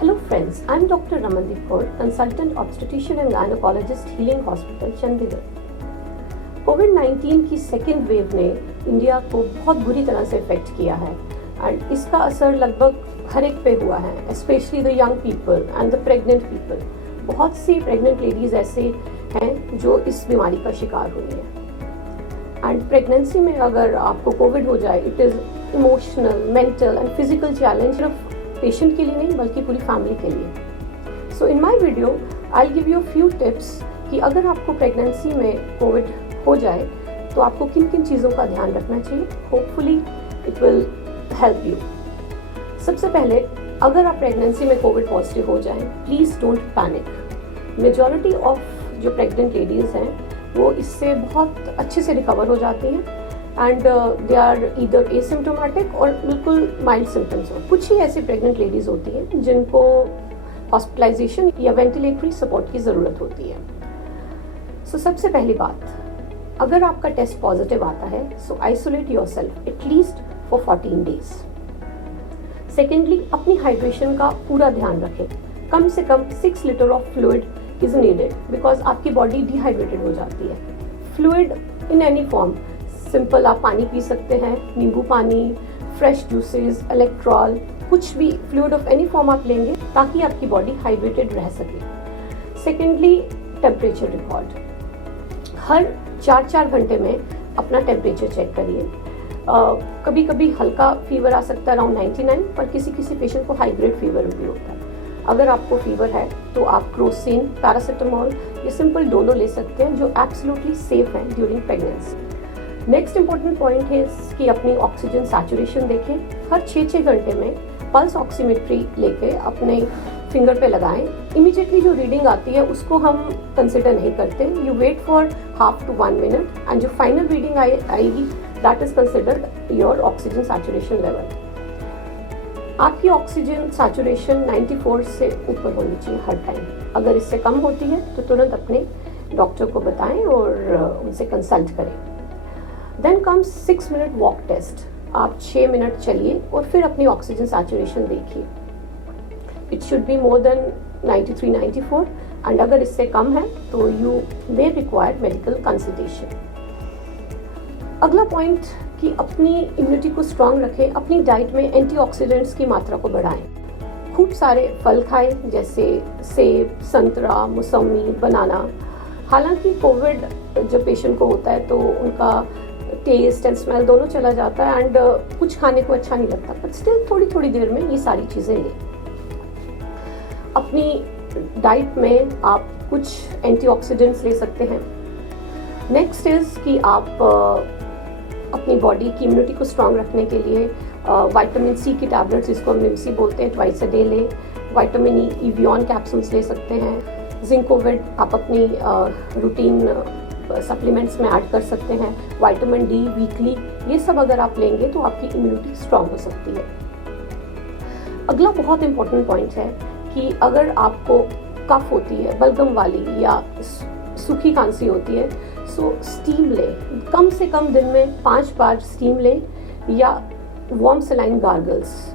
Hello friends, I am Dr. Ramandeep Kaur, consultant obstetrician and gynecologist, Healing Hospital, Chandigarh. कोविड-19 की second wave ने India को बहुत बुरी तरह से इफेक्ट किया है एंड इसका असर लगभग हर एक पे हुआ है, specially the young people and the pregnant people. बहुत सी प्रेग्नेंट लेडीज ऐसे हैं जो इस बीमारी का शिकार हुई हैं एंड प्रेगनेंसी में अगर आपको कोविड हो जाए, it is emotional, mental and physical challenge सिर्फ पेशेंट के लिए नहीं बल्कि पूरी फैमिली के लिए। So in my video I will give you few tips कि अगर आपको प्रेगनेंसी में कोविड हो जाए तो आपको किन किन चीज़ों का ध्यान रखना चाहिए। Hopefully it will help you. सबसे पहले, अगर आप प्रेगनेंसी में कोविड पॉजिटिव हो जाएं, please don't panic. Majority of जो प्रेग्नेंट लेडीज़ हैं वो इससे बहुत अच्छे से रिकवर हो जाती हैं and they are either asymptomatic और बिल्कुल माइल्ड सिम्टम्स हो। कुछ ही ऐसी प्रेग्नेंट लेडीज़ होती हैं जिनको हॉस्पिटलाइजेशन या वेंटिलेटरी सपोर्ट की ज़रूरत होती है। सो सबसे पहली बात, अगर आपका टेस्ट पॉजिटिव आता है so isolate yourself at least for 14 days. Secondly, अपनी हाइड्रेशन का पूरा ध्यान रखें। कम से कम 6 litre of fluid is needed because आपकी बॉडी डिहाइड्रेटेड हो जाती है। Fluid in any form, simple आप पानी पी सकते हैं, नींबू पानी, फ्रेश जूसेस, इलेक्ट्रॉल, कुछ भी फ्लूइड ऑफ एनी फॉर्म आप लेंगे ताकि आपकी बॉडी हाइड्रेटेड रह सके। Secondly, temperature record. हर 4-4 घंटे में अपना टेम्परेचर चेक करिए। कभी कभी हल्का फीवर आ सकता है अराउंड 99, पर किसी किसी पेशेंट को हाई ग्रेड फीवर भी होता है। अगर आपको फीवर है तो आप क्रोसिन, पैरासीटामोल या सिंपल डोलो ले सकते हैं जो एब्सोल्युटली सेफ है during pregnancy. Next important point है कि अपनी ऑक्सीजन सैचुरेशन देखें। हर 6-6 घंटे में पल्स ऑक्सीमेट्री लेके अपने फिंगर पे लगाएं। इमीडिएटली जो रीडिंग आती है उसको हम कंसिडर नहीं करते। You wait for half to 1 minute and जो फाइनल रीडिंग आएगी that is considered your oxygen saturation level. आपकी ऑक्सीजन सैचुरेशन 94 से ऊपर होनी चाहिए हर टाइम। अगर इससे कम होती है तो तुरंत अपने डॉक्टर को बताएं और उनसे कंसल्ट करें। Then comes 6 minute walk test. आप 6 मिनट चलिए और फिर अपनी ऑक्सीजन सैचुरेशन देखिए। It should be more than 93-94 and अगर इससे कम है तो you may require medical consultation. अगला पॉइंट कि अपनी इम्यूनिटी को स्ट्रांग रखें। अपनी डाइट में एंटीऑक्सीडेंट्स की मात्रा को बढ़ाएं। खूब सारे फल खाएं जैसे सेब, संतरा, मौसमी, बनाना। हालांकि कोविड जब पेशेंट को होता है तो उनका टेस्ट एंड स्मेल दोनों चला जाता है एंड कुछ खाने को अच्छा नहीं लगता, बट स्टिल थोड़ी थोड़ी देर में ये सारी चीज़ें लें। अपनी डाइट में आप कुछ एंटीऑक्सीडेंट्स ले सकते हैं। नेक्स्ट इज़ कि आप अपनी बॉडी की इम्यूनिटी को स्ट्रांग रखने के लिए विटामिन सी की टैबलेट्स, जिसको हम निम्सी बोलते हैं, ट्वाइस अ डे लें। विटामिन ई, इवियन कैप्सूल्स ले सकते हैं। जिंकोविट आप अपनी रूटीन सप्लीमेंट्स में ऐड कर सकते हैं। विटामिन डी वीकली, ये सब अगर आप लेंगे तो आपकी इम्यूनिटी स्ट्रांग हो सकती है। अगला बहुत इंपॉर्टेंट पॉइंट है कि अगर आपको कफ होती है, बलगम वाली या सूखी खांसी होती है, सो स्टीम लें। कम से कम दिन में 5 बार स्टीम लें या वार्म सलाइन गार्गल्स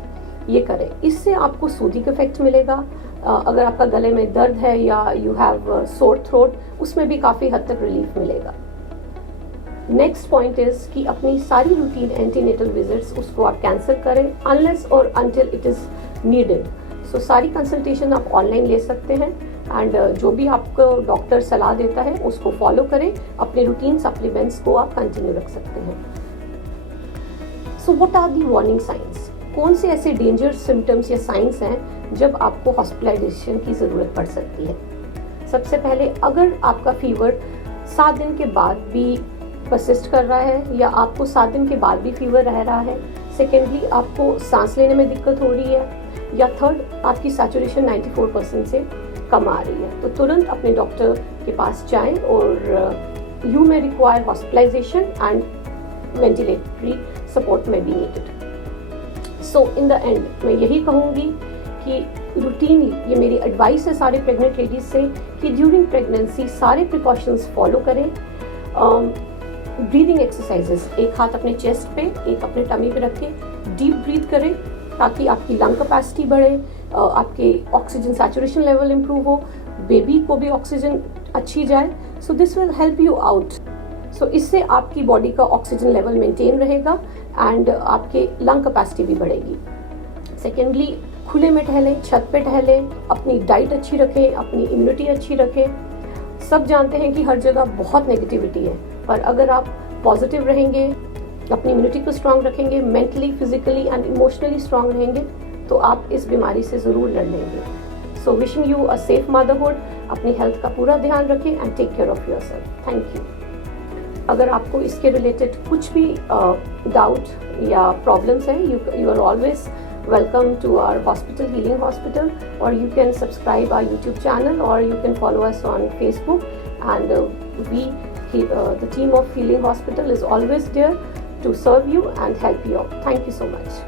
ये करें। इससे आपको सूदिंग इफेक्ट मिलेगा। अगर आपका गले में दर्द है या यू हैव सोर थ्रोट, उसमें भी काफ़ी हद तक रिलीफ मिलेगा। नेक्स्ट पॉइंट इज़ कि अपनी सारी रूटीन एंटीनेटल विजिट्स उसको आप कैंसिल करें अनलेस और अनटिल इट इज़ नीडेड। सो सारी कंसल्टेशन आप ऑनलाइन ले सकते हैं एंड जो भी आपको डॉक्टर सलाह देता है उसको फॉलो करें। अपने रूटीन सप्लीमेंट्स को आप कंटिन्यू रख सकते हैं। So what are the warning signs? कौन से ऐसे डेंजर सिम्टम्स या साइंस हैं जब आपको हॉस्पिटलाइजेशन की ज़रूरत पड़ सकती है? सबसे पहले, अगर आपका फीवर 7 दिन के बाद भी परसिस्ट कर रहा है या आपको 7 दिन के बाद भी फीवर रह रहा है। सेकेंडली, आपको सांस लेने में दिक्कत हो रही है या थर्ड, आपकी सैचुरेशन 94% से कम आ रही है, तो तुरंत अपने डॉक्टर के पास जाएं और you may require hospitalisation and ventilatory support में be needed. So in the end मैं यही कहूँगी कि रूटीनली, ये मेरी एडवाइस है सारे प्रेग्नेंट लेडीज से कि ड्यूरिंग प्रेगनेंसी सारे प्रिकॉशंस फॉलो करें। ब्रीदिंग एक्सरसाइजेस, एक हाथ अपने चेस्ट पे, एक अपने टमी पे रख के डीप ब्रीथ करें ताकि आपकी लंग कैपेसिटी बढ़े, आपके ऑक्सीजन सैचुरेशन लेवल इम्प्रूव हो, बेबी को भी ऑक्सीजन अच्छी जाए. So this will help you out. So इससे आपकी बॉडी का ऑक्सीजन लेवल मेंटेन रहेगा एंड आपके लंग कैपेसिटी भी बढ़ेगी. सेकेंडली, खुले में टहलें, छत पे टहलें, अपनी डाइट अच्छी रखें, अपनी इम्यूनिटी अच्छी रखें. सब जानते हैं कि हर जगह बहुत नेगेटिविटी है, पर अगर आप पॉजिटिव रहेंगे, अपनी इम्यूनिटी को स्ट्रांग रखेंगे, mentally, physically and emotionally strong रहेंगे, तो आप इस बीमारी से ज़रूर लड़ लेंगे. So wishing you a safe motherhood. अपनी हेल्थ का पूरा ध्यान रखें and take care of yourself. Thank you. अगर आपको इसके रिलेटेड कुछ भी डाउट या प्रॉब्लम्स हैं, you are always welcome to our hospital, Healing Hospital, or you can subscribe our YouTube channel, or you can follow us on Facebook. And the team of Healing Hospital is always there to serve you and help you out. Thank you so much.